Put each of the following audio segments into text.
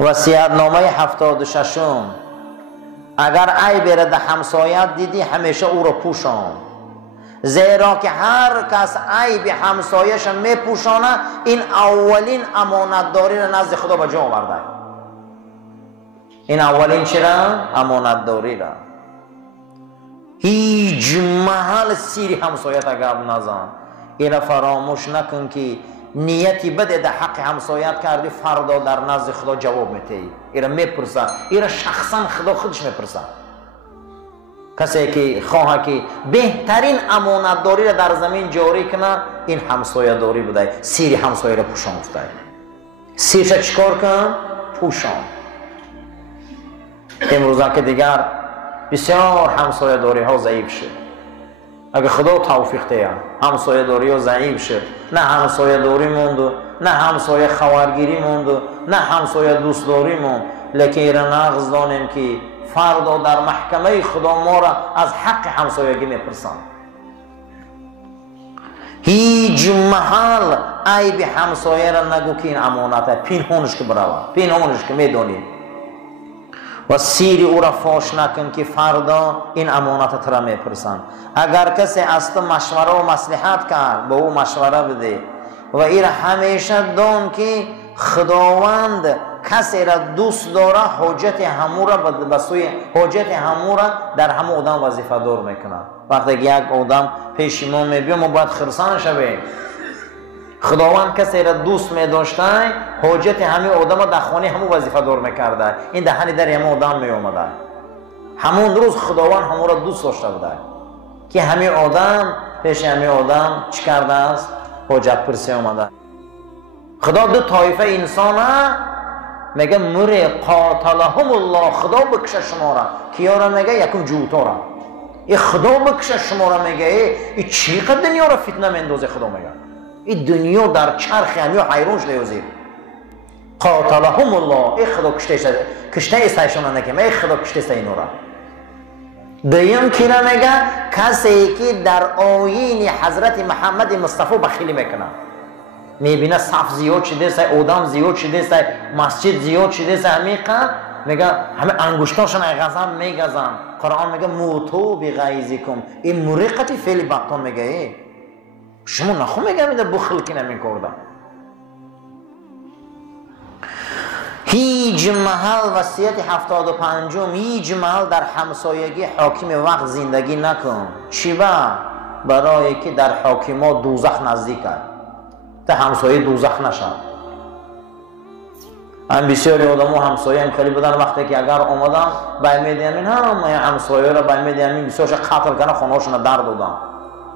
وصیت‌نامه 76 اگر عیبی را در همسایت دیدی همیشه او را پوشان، زیرا که هر کس عیب همسایش میپوشانه این اولین امانتداری را نزد خدا به جا آورده. این اولین چی را؟ امانتداری را. هیچ محل سیری همسایت گپ نزن. اینا فراموش نکن که نیتی بده در حق همسایت کردی، فردا در نزد خدا جواب میدهی. اینا میپرسه، اینا شخصا خدا خودش میپرسه. کسی که خواهد که بهترین امانتداری را در زمین جاری کنه این همسایه داری بوده، سیر همسایه را پوشان بوده. سیرش چیکار کن؟ پوشان. امروزه که دیگر بسیار همسایه داری ها ضعیف شد. اگر خدا توفیق ده همسایه داری ها ضعیف شد، نه همسایه داری موند، نه همسایه خواهرگیری موند، نه همسایه دوست داری موند، لیکن ایران نغز دانیم که فردا در محکمه خدا ما را از حق همسایگی میپرسن. هیچ محل عیب همسایه را نگو که این امانت است، پنهانش که برود، پنهانش که میدونی و سیر او را فاش نکن که فردا این امانت ترا میپرسن. اگر کسی از تو مشوره و مصلحت کرد به او مشوره بده و این همیشه دان که خداوند کسی را دوست داره، حاجت همو را به سوی حاجت همو را در همه آدم وظیفه دار میکنه. وقتی یک آدم پیش ما میبیم ما باید خرسان شویم. خداوند کسی را دوست میداشته، حاجت همه آدم در خانه همو وظیفه دار میکرده، این دهنی در همه آدم میومده. همون روز خداوند همو را دوست داشته بوده که همه آدم پیش همه آدم چی کرده است؟ حاجت پرسی آمده. خدا دو طایفه انسان میگه مره قاتلهم الله، خدا بکشه شما را. کیا را میگه؟ یکم جوتا را. این خدا بکشه شما را میگه. این چقدر دنیا را فتنه میندازه. خدا میگه این دنیا در چرخ همی حیران شده یوزید. قاتلهم الله، این خدا کشته ایستایشون نکه، ای خدا کشته اینو را. دویم کی را میگه؟ کسی که در آیین حضرت محمد مصطفی بخیلی میکنه. میبینه صف زیاد شده است، آدم زیاد شده است، مسجد زیاد شده است، همیقه میگه همه انگشتاشون غضب میگزن. قرآن میگه موتو بغیظکم، این مرقتی فعل بطن میگه شما نخو میگه میده بخل که نمیکردم. هیچ محل وصیت 75 هیچ محل در همسایگی حاکم وقت زندگی نکن. چی برای که در حاکما دوزخ نزدیک است، تا همسایه دوزخ نشد. هم بسیاری آدم ها همسایه هم خیلی بودن، وقتی که اگر آمدن باید همین همسایه را باید همین بسیارش قتل کنه، خانهاشون در دادن.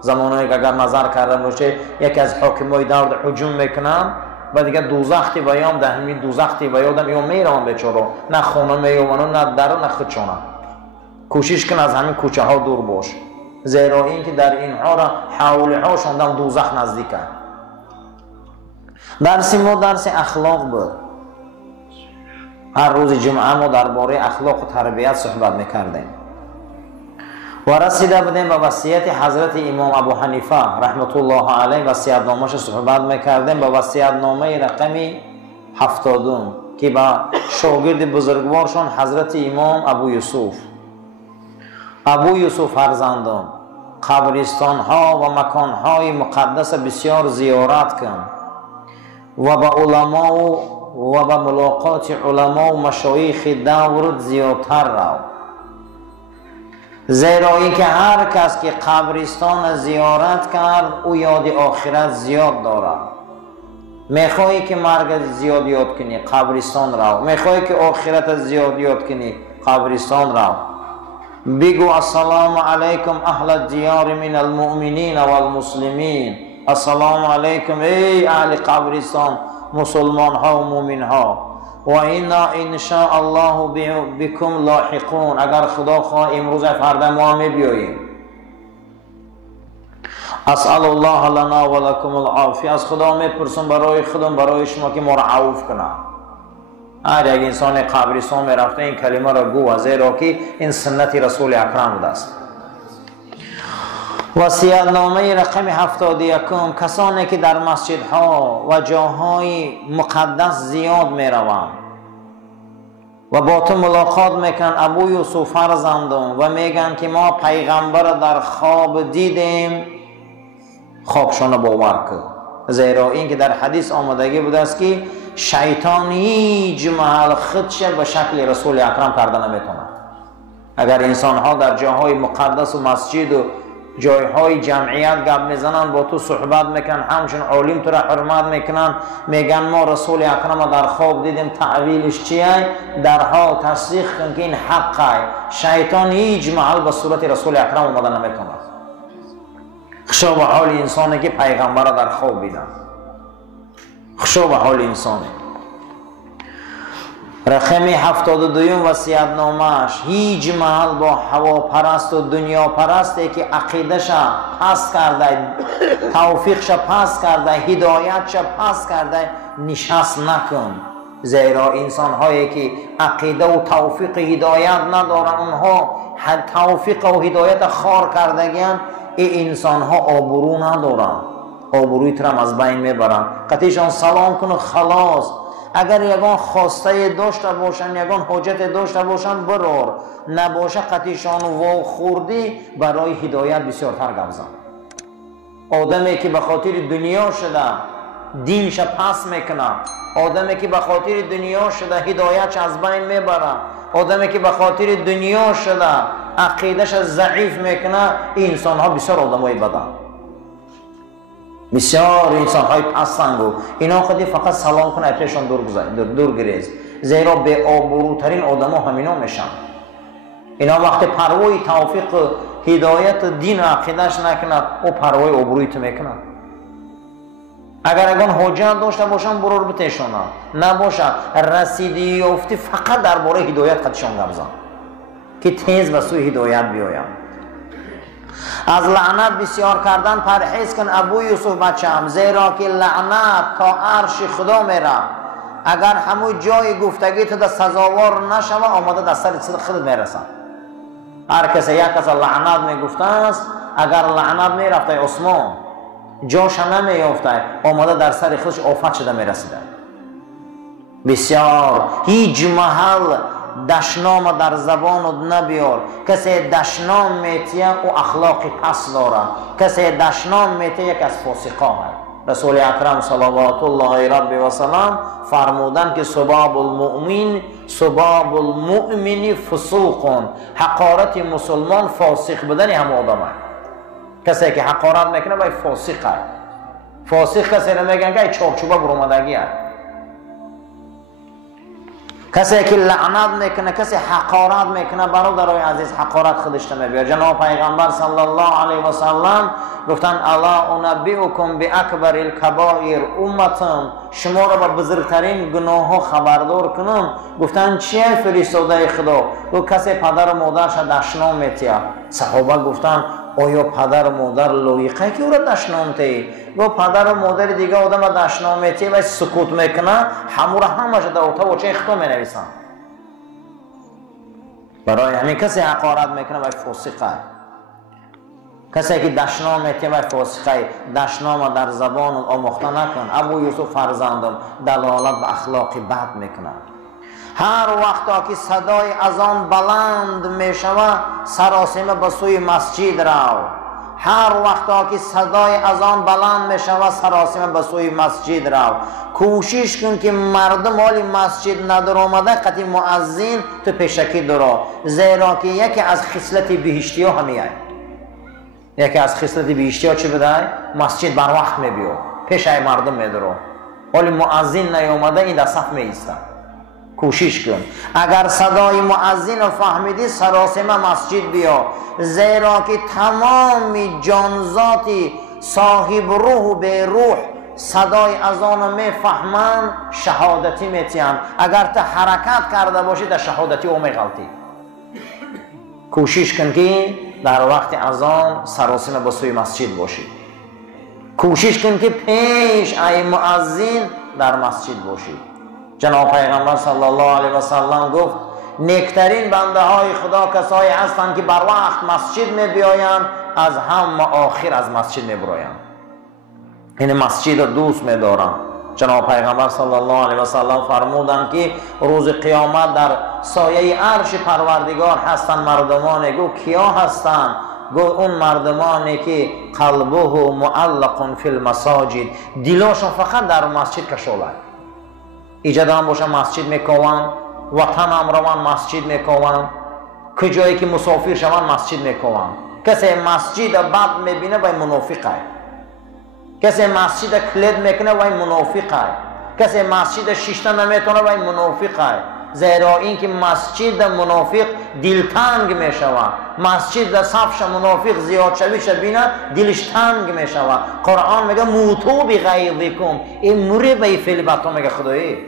زمانی که اگر نظر کرده باشه یکی از حاکمای دور هجوم میکنن، بعد دیگه دوزختی بیام ده همین دوزختی بیادم یا میرم بیچاره، نه خونه میومنن نه در نه خودشونه. کوشش کن از همین کوچه ها دور باش، زیرا این که در اینها را حوله هاشون دم دوزخ نزدیک است. درس ما درس اخلاق بود. هر روز جمعه ما درباره اخلاق و تربیت صحبت میکردیم و رسیده بودیم به وصیت حضرت امام ابو حنیفه رحمت الله علیه. وصیت نامش صحبت میکردیم به وصیت نامه رقمی 70 که با شاگرد بزرگوارشون حضرت امام ابو یوسف فرزندان قبرستان ها و مکان های مقدس بسیار زیارت کن و با علما و با ملاقات علما و مشایخ دورت زیادتر رو، زیرا اینکه هر کس که قبرستان زیارت کرد او یاد آخرت زیاد دارد. میخوایی که مرگ زیاد یاد کنی قبرستان رو، میخوایی که آخرت زیاد یاد کنی قبرستان رو. بگو السلام علیکم اهل الدیار من المؤمنین و المسلمین، السلام علیکم ای اهل قبرستان مسلمان ها و مومن ها، و اینا انشاء الله بكم لاحقون، اگر خدا خواه امروز فردا ما هم بیاییم. اسأل الله لنا و لكم العافیه، از خدا میپرسم برای خودم برای شما که ما را عفو کنه. هر یک انسان قبرستان میرفته این کلمه را گو، زیرا که این سنت رسول اکرم بوده است. وصیت نامه رقم 71 کسانی که در مسجدها و جاهای مقدس زیاد می روند و با تو ملاقات میکن ابو یوسف فرزندم و میگن که ما پیغمبر در خواب دیدیم، خوابشان باور کن. زیرا این که در حدیث آمدگی بوده است که شیطان هیچ محل خودش به شکل رسول اکرم کرده نمیتونه. اگر انسان ها در جاهای مقدس و مسجد و جایهای جمعیت گپ میزنن، با تو صحبت میکنن، همچون عالم تو را حرمت میکنن، میگن ما رسول اکرم در خواب دیدیم، تعویلش چیه؟ در حال تصدیق کن که این حقه. شیطان هیچ محل به صورت رسول اکرم اومده نمیتونه. خشو به حال انسانی که پیغمبر در خواب بیدن، خشو به حال انسانی. رقم 72 وصیت نامش هیچ محل با هوا پرست و دنیا پرستی که عقیدش پس کرده، توفیقش پس کرده، هدایتش پس کرده نشست نکن. زیرا انسان هایی که عقیده و توفیق هدایت ندارن، اونها توفیق و هدایت خار کردگیان، این انسان ها آبرو ندارن، آبروی ترم از بین میبرن. قطعشان سلام کن و خلاص. اگر یگان خواسته داشته باشن، یگان حاجت داشته باشن، برار. نباشه قطعشان وا خوردی برای هدایت بسیارتر گفزن. آدمی که به خاطر دنیا شده دینش پس میکنه، آدمی که به خاطر دنیا شده هدایتش از بین میبره، آدمی که به خاطر دنیا شده عقیدش ضعیف میکنه، این انسان ها بسیار آدمای بدن، بسیار انسان های پسندگو. اینا خودی فقط سلام کنه اتشان دور گریز. زیرا به آبروترین آدم ها همینا میشن. اینا وقت پروای توفیق هدایت دین عقیدش نکنه، او پروای آبرویت میکنه. اگر اگان حجت داشته باشن برور بتشانه، نباشه رسیدی یافتی فقط درباره هدایت قدشان گفزن که تیز به سوی هدایت بیایم. از لعنت بسیار کردن پرهیز کن ابو یوسف بچم، زیرا که لعنت تا عرش خدا میره. اگر همون جای گفتگی تو در سزاوار نشوه، آماده در سر خودت میرسن. هر کسی یک کس لعنت میگفته است، اگر لعنت میرفته عثمان جاش نمیافته، آماده در سر خودش آفت شده میرسیده. بسیار هیچ محل دشنام در زبان نبیار. کسی دشنام میتیه او اخلاقی پس داره، کسی دشنام میتیه یک از فاسقان هست. رسول اکرم صلوات الله رب و سلام فرمودن که سباب المؤمن فسوق، حقارت مسلمان فاسق بدن هم آدم هست. کسی که حقارت میکنه باید فاسق هست. فاسق کسی رو میگن که چارچوبه برآمدگی هست. کسی که لعنت میکنه، کسی حقارت میکنه، برادرای عزیز حقارت خودش نمیبیار. جناب پیغمبر صلی الله علیه و سلم گفتن الا انبئکم باکبر الکبائر امتم، شما را به بزرگترین گناه ها خبردار کنم. گفتن چیه فرستاده خدا؟ گفت کسی پدر و مادرش دشنام میتیه. صحابه گفتن آیا پدر و مادر لایقه که او را دشنام تی؟ گفت پدر و مادر دیگه آدم دشنام میتی و سکوت میکنه، همو را همش در اتاق و چه خطا می نویسن. برای همین کسی حقارت میکنه و فاسقه. کسی که دشنام میتی و فاسقه، دشنام در زبان آموخته نکن. ابو یوسف فرزندم دلالت به اخلاقی بد میکنه. هر وقتا که صدای اذان بلند می شود، سراسیمه به سوی مسجد رو. هر وقتا که صدای اذان بلند می شود، سراسیمه به سوی مسجد رو. کوشش کن که مردم حالی مسجد ندار آمده، قطعی مؤذن تو پیشکی درا. زیرا که یکی از خصلت بهشتی ها همیه. یکی از خصلت بهشتی ها چی بده؟ مسجد بر وقت می بیو، پیش مردم می درا. حالی مؤذن نیامده، این در صف می ایسته. کوشش کن اگر صدای مؤذن فهمیدی سراسیمه مسجد بیا. زیرا که تمام جانزاتی صاحب روح و به روح صدای اذان میفهمن، شهادتی میتین. اگر تا حرکت کرده باشی در شهادتی او میغلطی. کوشش کن که در وقت اذان سراسیمه به سوی مسجد باشی. کوشش کن که پیش ای مؤذن در مسجد باشی. جناب پیغمبر صلی الله علیه و سلم گفت نیکترین بنده های خدا کسایی هستند که بر وقت مسجد می بیایند، از هم آخر از مسجد می برایند. این مسجد را دوست می دارند. جناب پیغمبر صلی الله علیه و سلم فرمودند که روز قیامت در سایه عرش پروردگار هستن مردمانه. گو کیا هستن؟ گو اون مردمانی که قلبه معلق فی المساجد، دلاشون فقط در مسجد کشوله. ایجا دارن باشن مسجد میکوان، وطن هم روان مسجد میکوان، کجایی که مسافر شوان مسجد میکوان. کسی مسجد بد میبینه وای منافقه، کسی مسجد کلید میکنه وای منافقه، کسی مسجد شیشته نمیتونه وای منافقه. زیرا اینکه مسجد منافق دلتنگ میشوه، مسجد در صفش منافق زیاد شویش بینه دلش تنگ میشوه. قرآن میگه موتو بغیظکم، این موری به فعل بطا میگه خدایی